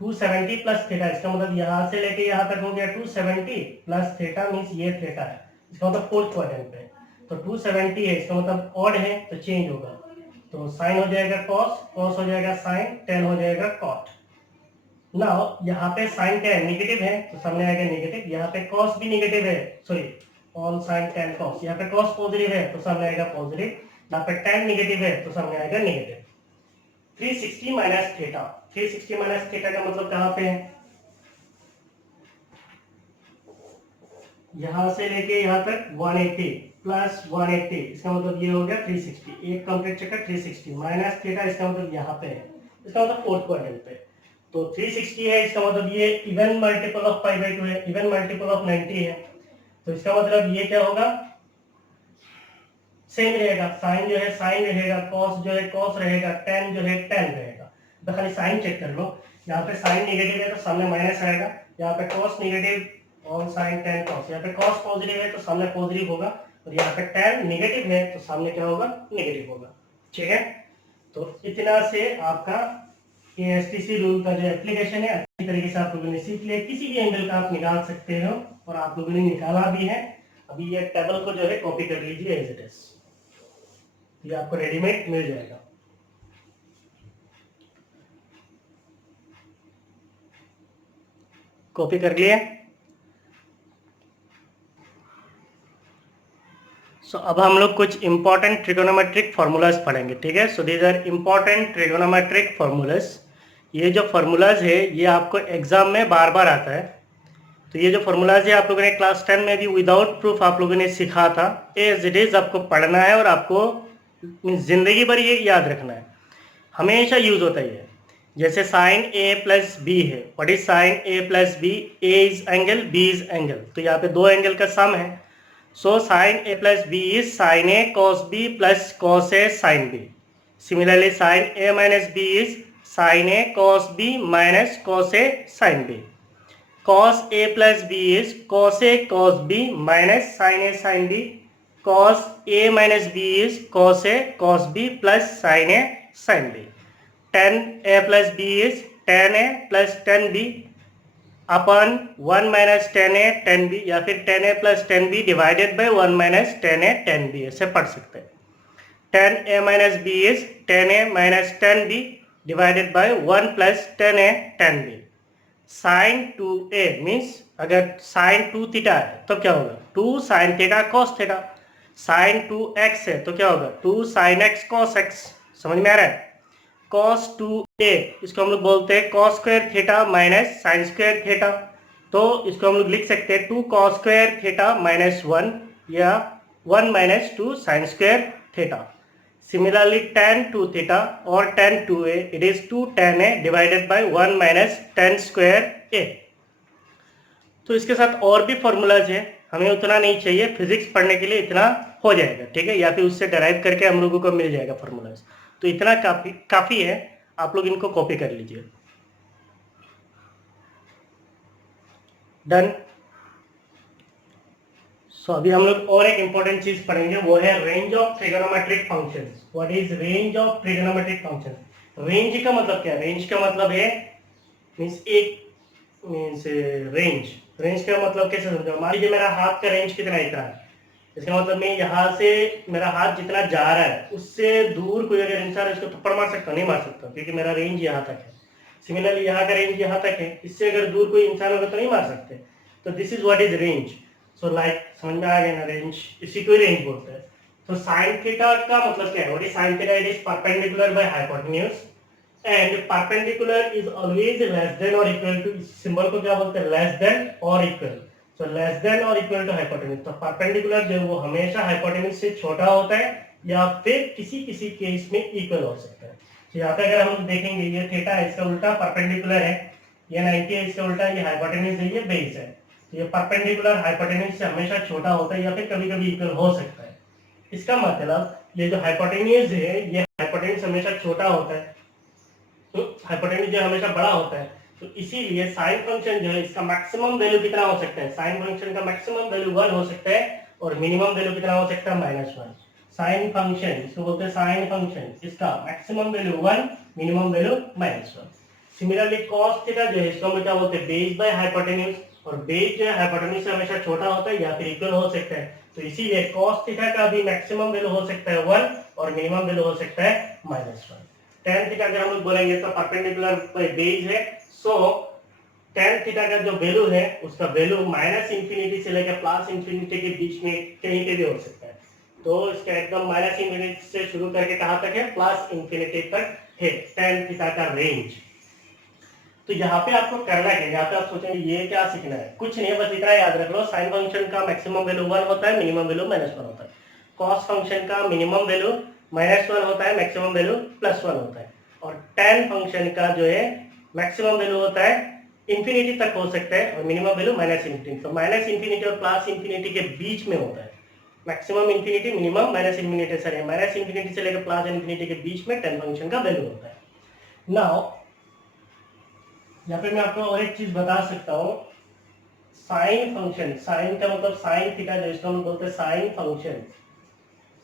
270 प्लस थीटा, इसका मतलब यहाँ से लेके यहाँ तक हो गया 270 प्लस थीटा, मीन्स ये थीटा है, इसका मतलब फोर्थ क्वाड्रेंट पे। तो 270 है, इसका मतलब ऑड है, तो चेंज होगा, तो साइन हो जाएगा कॉस, कॉस हो जाएगा साइन, टेन हो जाएगा कॉट। नाउ यहाँ पे साइन क्या है, नेगेटिव है, तो सामने आएगा नेगेटिव। यहाँ पे कॉस भी नेगेटिव है, sorry on sine tan cos. यहाँ पे कॉस पॉजिटिव है, तो सामने आएगा पॉजिटिव। यहाँ पे टेन नेगेटिव है, तो सामने आएगा negative. 360 minus theta, 360 minus theta का मतलब कहाँ पे है, यहाँ से लेके यहाँ तक 180 प्लस 180, इसका मतलब ये हो गया 360। एक कंप्लीट चक्कर 360 माइनस थीटा, इसका मतलब यहाँ पे है, इसका मतलब फोर्थ क्वाड्रेंट पे। तो 360 है, इसका मतलब ये even multiple of pi by 2 है, इवन मल्टीपल ऑफ 90 है, तो इसका मतलब ये क्या होगा, सेम रहेगा। साइन जो है साइन रहेगा, कॉस जो है कॉस रहेगा, टेन जो है टेन रहेगा। तो खाली साइन चेक कर लो। यहाँ पे साइन नेगेटिव है, तो सामने माइनस आएगा। यहाँ पे cos negative on sine tan cos, यहाँ पे कॉस पॉजिटिव है, तो सामने पॉजिटिव होगा। और यहाँ पे टेन नेगेटिव है, तो सामने क्या होगा, नेगेटिव होगा। ठीक है। तो इतना से आपका एएसटीसी रूल का जो एप्लीकेशन है अच्छी तरीके से आप लोगों ने सीख लिया। किसी भी एंगल का आप निकाल सकते हो, और आप लोगों ने निकाला भी है। अभी ये टेबल को जो है कॉपी कर लीजिए एज इट इज, ये आपको रेडीमेड मिल जाएगा। कॉपी कर लिए। सो अब हम लोग कुछ इंपॉर्टेंट ट्रिगोनोमेट्रिक फार्मूलाज पढ़ेंगे। ठीक है। So these are important trigonometric formulas. ये जो फार्मूलाज है ये आपको एग्जाम में बार बार आता है। तो ये जो फार्मूलाज है आप लोगों ने क्लास 10 में भी विदाउट प्रूफ आप लोगों ने सीखा था। एज इट इज आपको पढ़ना है, और आपको जिंदगी भर ये याद रखना है, हमेशा यूज होता है। जैसे साइन ए प्लस बी है, what is sine a plus b, a is angle, b is angle, तो यहाँ पे दो एंगल का सम है। So sine a plus b is sine a cos b plus cos a sine b. Similarly sine a minus b is sine a cos b minus cos a sine b. Cos a plus b is cos a cos b minus sign a sine b. Cos a minus b is cos a cos b plus sine a sine b. tan a plus b is tan a plus tan b upon 1 minus tan a tan b, या फिर tan a plus tan b divided by 1 minus tan a tan b, ऐसे पढ़ सकते हैं। tan a minus b is tan a minus tan b divided by 1 plus tan a tan b। Sine 2a means अगर sine 2 theta है तो क्या होगा, 2 sine theta cos theta. Sine 2x है तो क्या होगा, 2 साइन x कॉस x। समझ में आ रहा है। cos 2a, इसको हम लोग बोलते हैं cos square theta minus sine square theta. तो इसको हम लोग लिख सकते हैं 2 cos स्क्वायर थीटा माइनस 1, या 1 minus 2 sine square theta. Similarly tan 2 theta और tan 2a, it is 2 tan a divided by 1 minus tan square a। तो इसके साथ और भी फॉर्मूलाज है, हमें उतना नहीं चाहिए, फिजिक्स पढ़ने के लिए इतना हो जाएगा। ठीक है। या फिर उससे डराइव करके हम लोगों को मिल जाएगा फॉर्मूलाज, तो इतना काफी है। आप लोग इनको कॉपी कर लीजिए। डन। सो अभी हम लोग और एक इंपॉर्टेंट चीज पढ़ेंगे, वो है range of trigonometric functions. What is range of trigonometric function? Range का मतलब क्या है? रेंज का मतलब है मींस एक मींस रेंज। रेंज का मतलब कैसे समझो? मान लीजिए मेरा हाथ का रेंज कितना इतना है, इसका मतलब मैं यहाँ से मेरा हाथ जितना जा रहा है उससे दूर कोई अगर इंसान है उसको थप्पड़ मार सकता? नहीं मार सकता, क्योंकि मेरा रेंज यहाँ तक है। सिमिलरली यहाँ का रेंज यहाँ तक है, इससे अगर दूर कोई इंसान होगा तो नहीं मार सकते। तो this is what is range. So like समझ में आ गया ना? रेंज, इसी को रेंज बोलते हैं। तो साइन थीटा का मतलब क्या है? What is sine theta? It is perpendicular by hypotenuse and perpendicular is always less than और इक्वल टू, सिंबल को क्या बोलते हैं? लेस देन और इक्वल। तो लेस देन और इक्वल टू हाइपोटेन्यूज। तो परपेंडिकुलर जो वो हमेशा हाइपोटेन्यूज से छोटा होता है या फिर किसी किसी केस में इक्वल हो सकता है। तो यहाँ पे अगर हम देखेंगे ये थीटा है, इसका उल्टा परपेंडिकुलर है, ये 90 है, इसका उल्टा ये हाइपोटेन्यूज है, ये बेस है। तो ये परपेंडिकुलर हाइपोटेन्यूज से हमेशा छोटा होता है या फिर कभी कभी इक्वल हो सकता है। इसका मतलब ये जो हाइपोटेन्यूज है, ये हाइपोटेन्यूज हमेशा छोटा होता है, तो हाइपोटेन्यूज जो हमेशा बड़ा होता है। तो इसीलिए साइन फंक्शन जो है इसका मैक्सिमम वैल्यू कितना हो सकता है? साइन फंक्शन का मैक्सिमम वैल्यू 1 हो सकता है और मिनिमम वैल्यू कितना हो सकता है? -1। साइन फंक्शन, इसको बोलते हैं साइन फंक्शन, इसका maximum value 1, minimum value -1। Similarly cos theta जो है इसको हम क्या बोलते हैं? बेस बाय हाइपोटेन्यूज, और बेस जो है हाइपोटेन्यूज से हमेशा छोटा होता है या फिर इक्वल हो सकता है। तो इसीलिए cos थीटा का भी मैक्सिमम वैल्यू हो सकता है 1 और मिनिमम वैल्यू हो सकता है -1। tan थीटा अगर हम लोग बोलेंगे तो परपेंडिकुलर बाय बेस है, सो tan थीटा का जो वैल्यू है उसका वैल्यू -इंफिनिटी से लेकर +इंफिनिटी के बीच में कहीं पे भी हो सकता है। तो इसका एकदम -इंफिनिटी से शुरू करके कहां तक है? +इंफिनिटी तक है tan थीटा का रेंज। तो यहाँ पे आपको करना है, यहाँ पे आप सोचेंगे ये क्या सीखना है? कुछ नहीं, बस इतना याद रख लो, साइन फंक्शन का मैक्सिमम वैल्यू 1 होता है, मिनिमम वैल्यू -1 होता है। कॉस फंक्शन का मिनिमम वैल्यू -1 होता है, मैक्सिमम वैल्यू +1 होता है। और tan फंक्शन का जो है मैक्सिमम वैल्यू होता है इंफिनिटी तक हो सकता है और मिनिमम वैल्यू -इंफिनिटी। तो -इंफिनिटी और +इंफिनिटी के बीच में होता है maximum infinity, minimum -infinity, sorry -infinity से लेकर +इंफिनिटी के बीच में tan फंक्शन का वैल्यू होता है। नाउ यहाँ पे मैं आपको और एक चीज बता सकता हूँ, साइन फंक्शन, साइन का मतलब साइन थीटा जो इसको हम बोलते हैं sine function,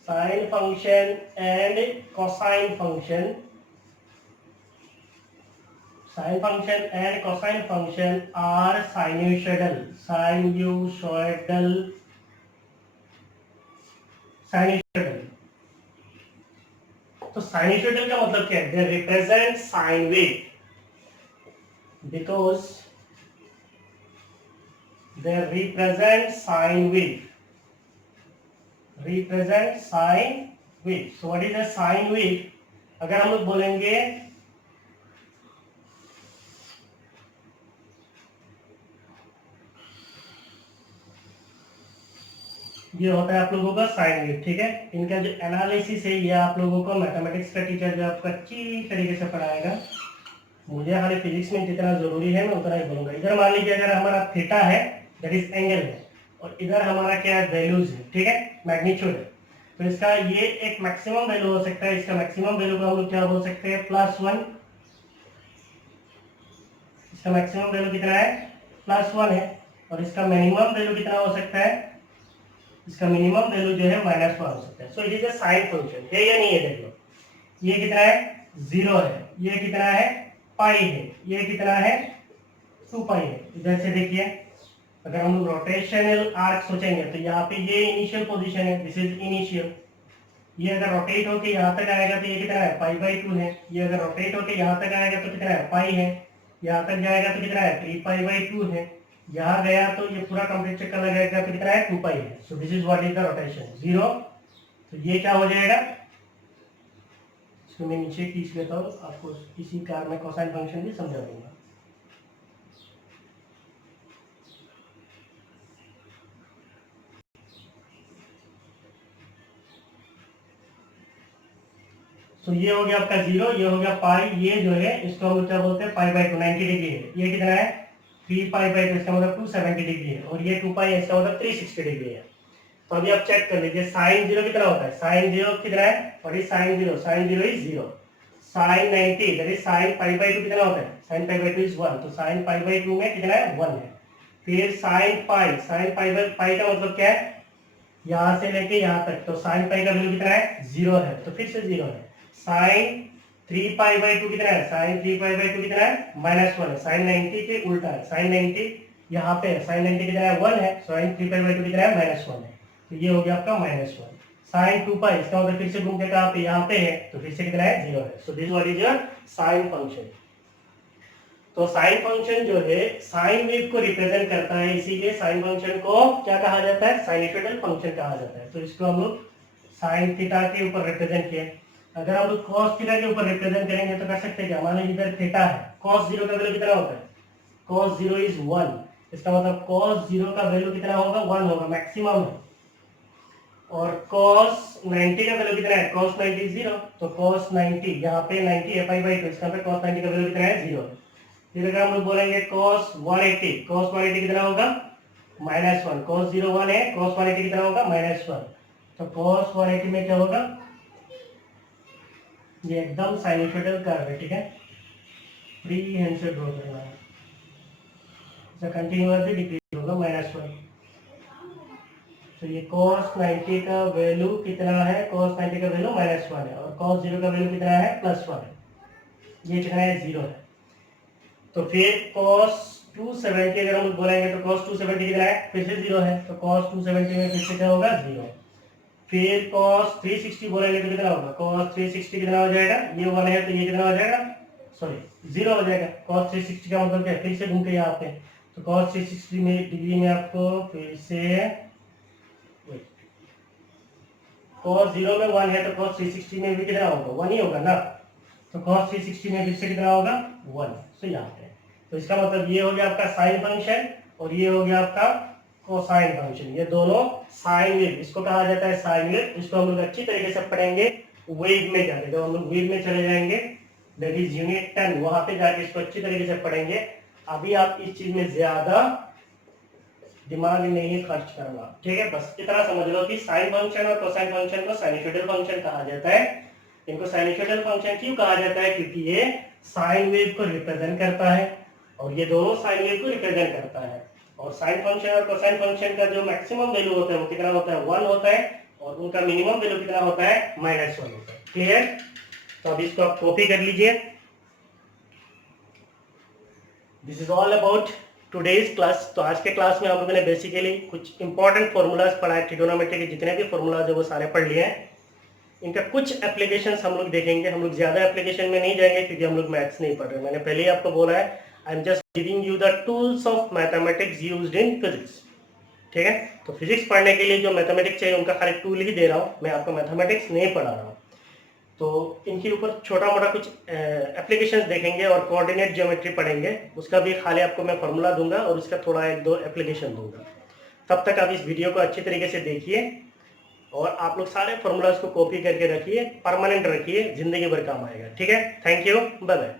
sine function and cosine function, sine function and cosine function are sinusoidal, sinusoidal, sinusoidal. तो साइनयूसोइडल का मतलब क्या है? They represent sine wave because they represent sine wave, represent sine wave. So what is a sine wave? अगर हम लोग बोलेंगे ये होता है आप लोगों का साइन वेव, ठीक है। इनका जो एनालिसिस है ये आप लोगों को मैथमेटिक्स का टीचर जो आपको अच्छी तरीके से पढ़ाएगा। मुझे खाली फिजिक्स में जितना जरूरी है मैं उतना ही बोलूंगा। इधर मान लीजिए अगर हमारा थीटा है, दैट इज एंगल है, और इधर हमारा क्या है? वैल्यूज है, ठीक है, मैग्नीट्यूड है। तो इसका ये एक मैक्सिमम वैल्यू हो सकता है, इसका मैक्सिमम वैल्यू को हम लोग क्या बोल सकते हैं? +1। इसका मैक्सिमम वैल्यू कितना है? +1 है। और इसका मिनिमम वैल्यू कितना हो सकता है? इसका मिनिमम वैल्यू जो है -1 हो सकता है। So it is a sine function, है या नहीं है? देख लो, ये कितना है? 0 है। ये कितना है? पाई है। ये कितना है? 2 पाई है। इधर से देखिए, अगर हम रोटेशनल आर्क सोचेंगे तो यहाँ पे ये इनिशियल पोजीशन है, दिस इज इनिशियल। ये अगर रोटेट होके यहाँ तक आएगा तो ये कितना है? π/2 है। ये अगर रोटेट होके यहाँ तक आएगा तो कितना है? पाई है। यहाँ तक जाएगा तो कितना है? 3π/2 है। यहाँ गया तो ये पूरा कंप्लीट चक्कर लगेगा तो कितना है? 2 पाई है। So this is what is the rotation 0। तो ये क्या हो जाएगा? इसको मैं नीचे खींच लेता हूँ, आपको इसी कार में कोसाइन फंक्शन भी समझा दूंगा। तो ये हो गया आपका 0, ये हो गया पाई, ये जो है इसको हम क्या बोलते हैं? π/2, 90 डिग्री है। ये कितना है? 3π/2, इसका मतलब 270 डिग्री है। और ये 2 पाई है, इसका मतलब 360 डिग्री है। तो अभी आप चेक कर लीजिए साइन 0 कितना होता है? साइन 0 कितना है? और ये sine 0, sine 0 is 0। Sine 90 that is sine π/2 कितना होता है? Sine π/2 is 1। तो साइन π/2 में कितना है? 1 है। फिर साइन पाई, साइन पाई का मतलब क्या है? यहाँ से लेके यहाँ तक, तो साइन पाई का वैल्यू कितना है 0 है, तो फिर से 0 है। साइन 3π/2 कितना है, साइन 3π/2 कितना है -1 है, साइन 90 के उल्टा है, साइन 90 यहाँ पे है, साइन 90 कितना है 1 है, साइन 3π/2 कितना है -1 है, तो ये हो गया आपका -1। साइन 2π, इसका मतलब फिर से घूम के कहाँ पे, यहाँ पे है, तो फिर से कितना है 0 है। So this what is your sine function. तो साइन फंक्शन जो है साइन वेव को रिप्रेजेंट करता है, इसीलिए साइन फंक्शन को क्या कहा जाता है, साइनसॉइडल फंक्शन कहा जाता है। तो इसको हम लोग साइन थीटा के ऊपर रिप्रेजेंट किए। अगर हम लोग कॉस थीटा के ऊपर रिप्रेजेंट करेंगे तो कर सकते हैं क्या, मान लीजिए इधर थीटा है, कॉस 0 का वैल्यू कितना होता है, कॉस 0 इज 1, इसका मतलब कॉस 0 का वैल्यू कितना होगा 1 होगा मैक्सिमम है। और cos 90 का वैल्यू कितना है, cos 90 0, तो cos 90 यहाँ पे 90 है π/2, इसका पे cos 90 का वैल्यू कितना है 0 है। फिर अगर हम लोग बोलेंगे cos 180 कितना होगा -1, cos 0 1 है, cos 180 कितना होगा -1, तो cos 180 में क्या होगा, ये एकदम साइनसॉइडल कर्व है, ठीक है, फ्री हैंड से ड्रॉ करना है, इसका कंटिन्यूअसली डिक्रीज होगा -1। तो ये cos 90 का वैल्यू कितना है, cos 90 का वैल्यू -1 है, और cos 0 का वैल्यू कितना है +1 है, ये कितना है 0 है। तो फिर cos 270 अगर हम बोलेंगे तो cos 270 कितना है, फिर से 0 है, तो cos 270 में फिर से क्या होगा 0। फिर cos 360 बोलेंगे तो कितना होगा, cos 360 कितना हो जाएगा, ये 1 है तो ये कितना हो जाएगा, सॉरी 0 हो जाएगा। cos 360 का मतलब क्या है, फिर से घूम के यहाँ पे, तो cos 360 में डिग्री में आपको फिर से cos 0 में 1 है, तो cos 360 में भी कितना होगा 1 ही होगा ना, तो cos 360 में फिर से कितना होगा 1। सो यहाँ पे तो इसका मतलब ये हो गया आपका साइन फंक्शन और ये हो गया आपका कोसाइन फंक्शन, ये दोनों साइन वेव, इसको कहा जाता है साइन वेव। इसको हम लोग अच्छी तरीके से पढ़ेंगे वेव में जाके, जब हम लोग वेव में चले जाएंगे दैट इज यूनिट 10, वहां पे जाके इसको अच्छी तरीके से पढ़ेंगे। अभी आप इस चीज में ज्यादा दिमाग नहीं खर्च करना, ठीक है, बस इतना समझ लो कि साइन फंक्शन और कोसाइन फंक्शन को साइनसॉइडल फंक्शन कहा जाता है। इनको साइनसॉइडल फंक्शन क्यों कहा जाता है, क्योंकि ये साइन वेव को रिप्रेजेंट करता है और ये दोनों साइन वेव को रिप्रेजेंट करता है। और साइन फंक्शन और कोसाइन फंक्शन का जो मैक्सिमम वैल्यू होता है वो कितना होता है 1 होता है, और उनका मिनिमम वैल्यू कितना होता है -1 होता है। क्लियर, तो अब इसको आप कॉपी कर लीजिए। This is all about today's class. तो आज के क्लास में हम लोगों ने बेसिकली कुछ इंपॉर्टेंट फॉर्मूलाज पढ़ा है, ट्रिगोनोमेट्री के जितने भी फॉर्मूलाज है वो सारे पढ़ लिए हैं। इनका कुछ एप्लीकेशंस हम लोग देखेंगे, हम लोग ज्यादा एप्लीकेशन में नहीं जाएंगे क्योंकि हम लोग मैथ्स नहीं पढ़ रहे। मैंने पहले ही आपको बोला है I am just giving you the tools of mathematics used in physics, ठीक है। तो फिजिक्स पढ़ने के लिए जो मैथमेटिक्स चाहिए उनका खाली टूल ही दे रहा हूँ, मैं आपको मैथमेटिक्स नहीं पढ़ा रहा हूँ। तो इनके ऊपर छोटा मोटा कुछ एप्लीकेशंस देखेंगे और कोऑर्डिनेट ज्योमेट्री पढ़ेंगे, उसका भी खाली आपको मैं फॉर्मूला दूंगा और उसका थोड़ा 1-2 एप्लीकेशन दूंगा। तब तक आप इस वीडियो को अच्छी तरीके से देखिए और आप लोग सारे फॉर्मूलाज को कॉपी करके रखिए, परमानेंट रखिए, जिंदगी भर काम आएगा, ठीक है। Thank you, bye bye.